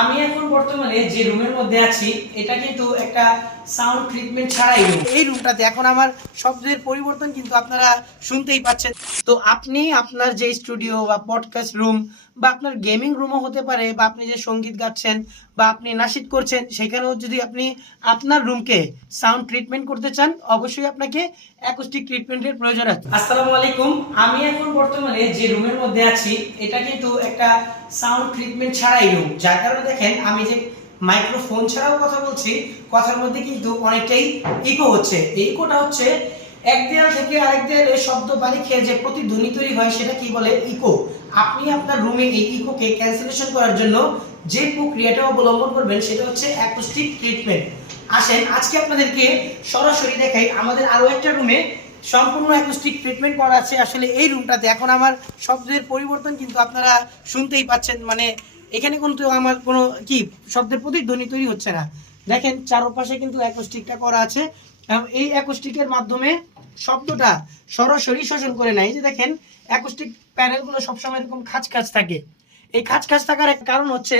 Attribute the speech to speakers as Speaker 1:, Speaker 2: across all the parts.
Speaker 1: আমি এখন বর্তমানে যে রুমের মধ্যে আছি, এটা কিন্তু একটা সাউন্ড ট্রিটমেন্ট ছাড়াই রুম এই রুমটাতে এখন আমার শব্দের পরিবর্তন কিন্তু আপনারা শুনতেই পাচ্ছেন। তো আপনি আপনার যে স্টুডিও বা পডকাস্ট রুম বা আপনার গেমিং রুমও হতে পারে বা আপনি যে সংগীত গাচ্ছেন বা আপনি নাশিদ করছেন, সেখানেও যদি আপনি আপনার রুমকে সাউন্ড ট্রিটমেন্ট করতে চান, অবশ্যই আপনাকে অ্যাকোস্টিক ট্রিটমেন্টের প্রয়োজন আছে। আসসালামু আলাইকুম। আমি এখন বর্তমানে যে রুমের মধ্যে আছি, এটা কিন্তু একটা সাউন্ড ট্রিটমেন্ট ছাড়াই রুম যার কারণে দেখেন, আমি যে মাইক্রোফোন ছাড়াও কথা বলছি, কথার মধ্যে কিন্তু অনেকটাই ইকো হচ্ছে। এই ইকোটা হচ্ছে, এক দেয়াল থেকে আরেক দেয়ালে শব্দ বাড়ি খেয়ে যে প্রতিধ্বনি তৈরি হয়, সেটা কি বলে ইকো আপনি আপনার রুমে এই ইকোকে ক্যান্সেলেশন করার জন্য যে প্রক্রিয়াটা অবলম্বন করবেন সেটা হচ্ছে অ্যাকোস্টিক ট্রিটমেন্ট আসেন, আজকে আপনাদেরকে সরাসরি দেখাই আমাদের আরও একটা রুমে সম্পূর্ণ অ্যাকোস্টিক ট্রিটমেন্ট করা আছে। আসলে এই রুমটাতে এখন আমার শব্দের পরিবর্তন কিন্তু আপনারা শুনতেই পাচ্ছেন। মানে এখানে কিন্তু আমার কোনো কি শব্দের প্রতিধ্বনি তৈরি হচ্ছে না। দেখেন, চারপাশে কিন্তু অ্যাকোস্টিকটা করা আছে। এই অ্যাকোস্টিকের মাধ্যমে শব্দটা সরাসরি শোষণ করে নেয়। যে দেখেন অ্যাকোস্টিক প্যানেলগুলো সবসময় এরকম খাঁচ খাঁচ থাকে। এই খাঁচ খাঁচ থাকার এক কারণ হচ্ছে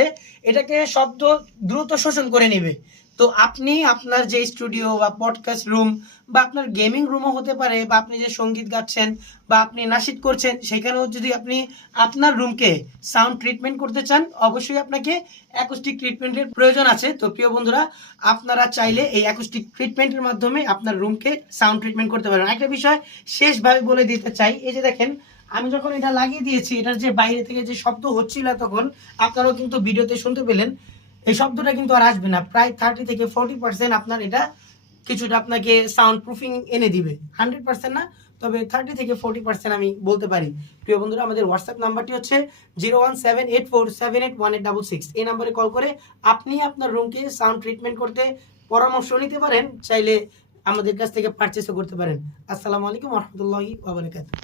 Speaker 1: এটাকে শব্দ দ্রুত শোষণ করে নেবে। তো আপনি আপনার যে স্টুডিও বা পডকাস্ট রুম বা আপনার গেমিং রুমও হতে পারে বা আপনি যে সংগীত গাচ্ছেন বা আপনি নাশিদ করছেন, সেখানেও যদি আপনি আপনার রুমকে সাউন্ড ট্রিটমেন্ট করতে চান, অবশ্যই আপনাকে অ্যাকোস্টিক ট্রিটমেন্টের প্রয়োজন আছে। তো প্রিয় বন্ধুরা, আপনারা চাইলে এই অ্যাকোস্টিক ট্রিটমেন্টের মাধ্যমে আপনার রুমকে সাউন্ড ট্রিটমেন্ট করতে পারেন। একটা বিষয় শেষভাবে বলে দিতে চাই, এই যে দেখেন আমি যখন এটা লাগিয়ে দিয়েছি, এটার যে বাইরে থেকে যে শব্দ হচ্ছিল তখন আপনারাও কিন্তু ভিডিওতে শুনতে পেলেন। এই শব্দটা কিন্তু আর আসবে না। প্রায় থার্টি থেকে ফোর্টি পার্সেন্ট আপনার এটা কিছুটা আপনাকে সাউন্ড প্রুফিং এনে দিবে। হান্ড্রেড পার্সেন্ট না, তবে থার্টি থেকে ফোর্টি পার্সেন্ট আমি বলতে পারি। প্রিয় বন্ধুরা, আমাদের হোয়াটসঅ্যাপ নাম্বারটি হচ্ছে zero one seven eight four seven eight one eight double six এই নাম্বারে কল করে আপনি আপনার রুমকে সাউন্ড ট্রিটমেন্ট করতে পরামর্শ নিতে পারেন, চাইলে আমাদের কাছ থেকে পারচেসও করতে পারেন। আসসালামু আলাইকুম রহমতুল্লাহি ওবরাকাতুহ